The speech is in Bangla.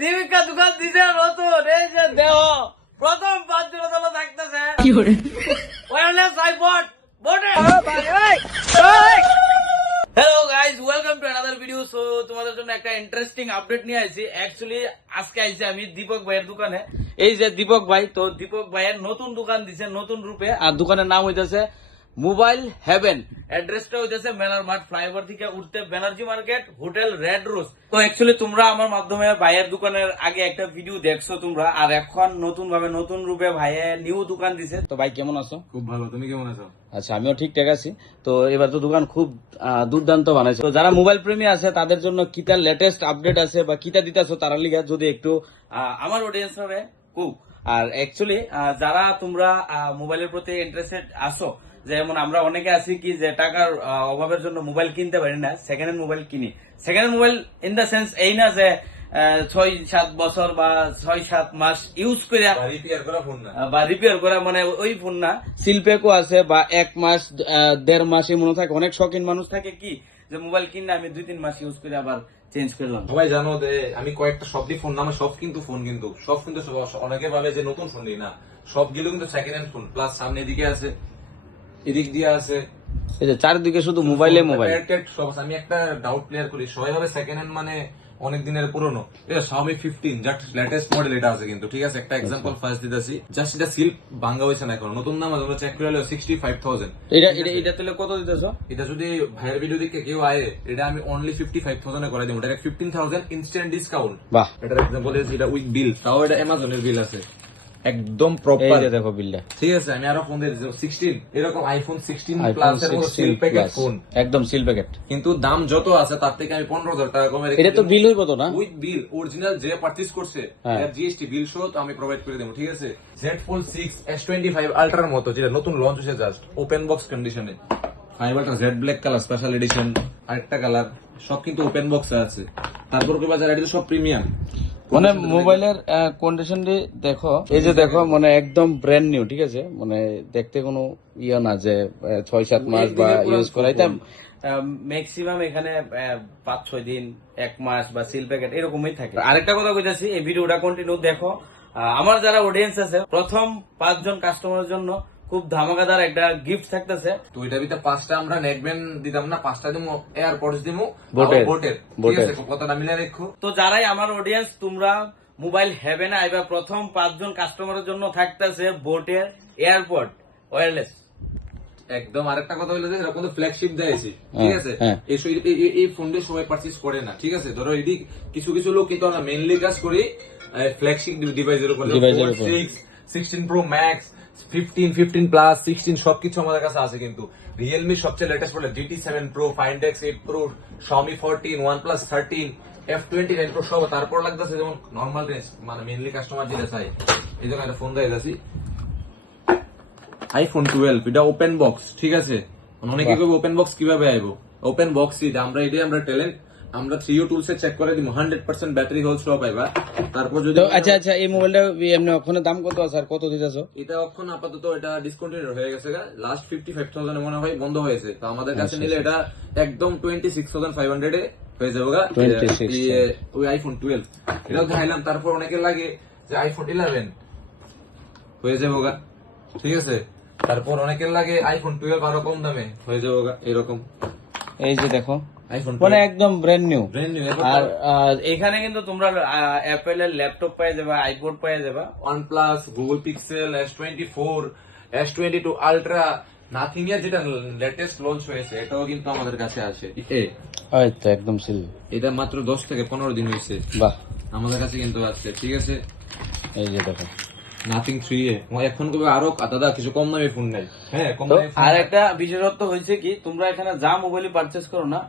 দীপিকা দোকান দিছে নতুন, এই যে দেহ প্রথম 5 জনের জন্য থাকতেছে ওয়্যারলেস আইপড বোটে। Hello guys, welcome to another video. So তোমাদের জন্য একটা ইন্টারেস্টিং আপডেট নিয়ে আইছি। অ্যাকচুয়ালি আজকে আইছি আমি দীপক ভাইয়ের দোকানে। এই যে দীপক ভাই, তো দীপক ভাইয়ের নতুন দোকান দিছে নতুন রূপে, আর দোকানের নাম হইতেছে মোবাইল হেভেন। অ্যাড্রেসটা হইতেছে মেলার মাঠ ফ্লাইওভার থেকে উঠতে Banerjee market, hotel red rose. তো অ্যাকচুয়ালি তোমরা আমার মাধ্যমে ভাইয়ের দোকানের আগে একটা ভিডিও দেখছো তোমরা, আর এখন নতুন ভাবে নতুন রূপে ভাইয়ের নিউ দোকান দিছে। তো ভাই কেমন আছো? খুব ভালো, তুমি কেমন আছো? আচ্ছা, আমিও ঠিকঠাক আছি। তো এবার তো দোকান খুব দুর্দান্ত বানাইছে। তো যারা মোবাইল প্রেমী আছে তাদের জন্য কিতা লেটেস্ট আপডেট আছে বা কিতা দিতেছো তারা লিগা যদি একটু আমার অডিয়েন্স হবে খুব। আর অ্যাকচুয়ালি যারা তোমরা মোবাইলের প্রতি ইন্টারেস্টেড আসো, যেমন আমরা অনেকে আছি কি যে টাকার অভাবের জন্য মোবাইল কিনতে পারি না, সেকেন্ড হ্যান্ড মোবাইল কিনি। Second hand mobile in the sense এই না যে 6-7 বছর বা 6-7 মাস ইউজ করে রিপেয়ার করা ফোন না, বা রিপেয়ার করা, মানে ওই ফোন না। সিলপ্যাকও আছে বা 1 মাস 1.5 মাস এমন থাকে। অনেক শৌখিন মানুষ থাকে কি যে মোবাইল কিনে আমি 2-3 মাস ইউজ করে আবার চেঞ্জ করলাম। সবাই জানো যে আমি কয়েকটা শপ দিয়ে ফোন নামে সব কিন্তু ফোন কিন্তু সব কিন্তু অনেকে ভাবে যে নতুন ফোন না, সবগুলো কিন্তু সেকেন্ড হ্যান্ড ফোন। প্লাস সামনে দিকে আছে, এদিক দিয়ে আছে, এই যে চারদিকে শুধু মোবাইলে মোবাইল সব আছে। আমি একটা ডাউট ক্লিয়ার করি, সবাই ভাবে সেকেন্ড হ্যান্ড মানে অনেক দিনের পুরনো। এটা Xiaomi 15 জাস্ট লেটেস্ট মডেল এটা আছে কিন্তু, ঠিক আছে? একটা এক্সাম্পল ফার্স্ট দিতেছি, জাস্ট এটা সিল্ক ভাঙা হয়েছে না এখন, নতুন দাম আমরা চেক করে 65,000। এটা তাহলে কত দিতেছো? এটা যদি ভাইয়ের ভিডিও দেখে কেউ আয়ে, এটা আমি অনলি 55,000 এ করে দিব। Direct 15,000 instant discount. বাহ, এটার এক্সাম্পল আছে, এটা উইথ বিল, তাও এটা অ্যামাজনের বিল আছে একদম প্রপার। এই যে দেখো বিলটা, ঠিক আছে? আমি আরো ফোন দিয়ে দিচ্ছি 16, এরকম আইফোন 16 প্লাস এর মতো সিল প্যাকেট ফোন, একদম সিল প্যাকেট। কিন্তু দাম যত আছে তার থেকে আমি 15,000 টাকা কমে রেখেছি। এটা তো বিল হইব তো না? উইথ বিল, অরিজিনাল যে পারচেজ করছে এর জিএসটি বিল সহ তো আমি প্রোভাইড করে দেবো, ঠিক আছে? Z Fold 6 S25 আল্ট্রার মতো, যেটা নতুন লঞ্চ হয়েছে জাস্ট ওপেন বক্স কন্ডিশনে, 5 ultra jet black colour special edition, আরেকটা কালার, সব কিন্তু ওপেন বক্সে আছে। তারপর কি বাজার, এটা সব প্রিমিয়াম। মানে মোবাইলের কন্ডিশনটি দেখো, এই যে দেখো, মানে একদম ব্র্যান্ড নিউ, ঠিক আছে? মানে দেখতে কোনো ইয়ে না যে 6-7 মাস বা ইউজ করা। এটা ম্যাক্সিমাম এখানে 5-6 দিন, 1 মাস বা সিল প্যাকেট এরকমই থাকে। আরেকটা কথা কইতাছি, এই ভিডিওটা কন্টিনিউ দেখো। আমার যারা অডিয়েন্স আছে, প্রথম 5 জন কাস্টমারের জন্য খুব ধামাকাদার একটা গিফট থাকতেছে। তো এটা ভিতরে 5টা আমরা নেকব্যান্ড দিতাম না, 5টা দিমু এয়ারপডস দিমু বোটের, ঠিক আছে? কতটা মিলে রাখো। তো যারাই আমার অডিয়েন্স, তোমরা মোবাইল হেভেন আইবা, প্রথম 5 জন কাস্টমারের জন্য থাকতেছে বোটের এয়ারপড ওয়্যারলেস। একদম আরেকটা কথা হলো যে এরকম তো ফ্ল্যাগশিপ দিয়েছি, ঠিক আছে? এই ফোনটি সবাই পারচেজ করে না, ঠিক আছে? ধরো এদিক কিছু কিছু লোক, কিন্তু আমরা মেইনলি কাজ করি ফ্ল্যাগশিপ ডিভাইসের উপর। 6, 16 Pro Max, 15 প্লাস, 16 সবকিছু আমাদের কাছে আছে। কিন্তু রিয়েলমি সবচেয়ে latest model GT7 Pro, Find X 8 Pro, Xiaomi 14, OnePlus 13, F29 Pro সব। তারপর লাগতেছে যেমন নর্মাল রেঞ্জ, মানে মেইনলি কাস্টমার যেটা চাই, এই জন্য একটা ফোন দিয়ে যাচ্ছি iPhone 12, এটা ওপেন বক্স, ঠিক আছে? অনেকে কইবে ওপেন বক্স কিভাবে আইবো? ওপেন বক্স আমরা ট্যালেন্ট, আমরা 3U টুলসে চেক করে দিব, 100% ব্যাটারি হেলথ সহ পাইবা। তারপর যদি আচ্ছা, এই মোবাইলটা এমনি ওখানে দাম কত আছে আর কত দিতেছো? এটা এখন আপাতত এটা ডিসকন্টিনিউ হয়ে গেছে, লাস্ট 55,000 এ মনে হয় বন্ধ হয়েছে। তো আমাদের কাছে নিলে এটা একদম 26,500 এ হয়ে যাবে ওই iPhone 12। এটাও দেখাইলাম। তারপর অনেকে লাগে যে iPhone 11 হয়ে যাবে, ঠিক আছে? তারপর অনেকের লাগে iPhone 12 আরো কম দামে হয়ে যাবে এরকম। এই যে দেখো iPhone মানে একদম ব্র্যান্ড নিউ। আর এখানে কিন্তু তোমরা অ্যাপেল এর ল্যাপটপ পাই যাবে, আইপড পাই যাবে, OnePlus, Google Pixel, S24, S22 Ultra, nothing এর যেটা লেটেস্ট লঞ্চ হয়েছে এটাও কিন্তু আমাদের কাছে আছে। এই তো একদম সিল, এটা মাত্র 10 থেকে 15 দিন হয়েছে, বাহ, আমাদের কাছে কিন্তু আছে, ঠিক আছে? এই যে দেখো নাথিং 3A। এখন কবে আরো দাদা কিছু কম দামি ফোন নাই? হ্যাঁ, কম দামি। আর একটা বিশেষত্ব হয়েছে কি, তোমরা এখানে যা মোবাইল পারচেজ করো না,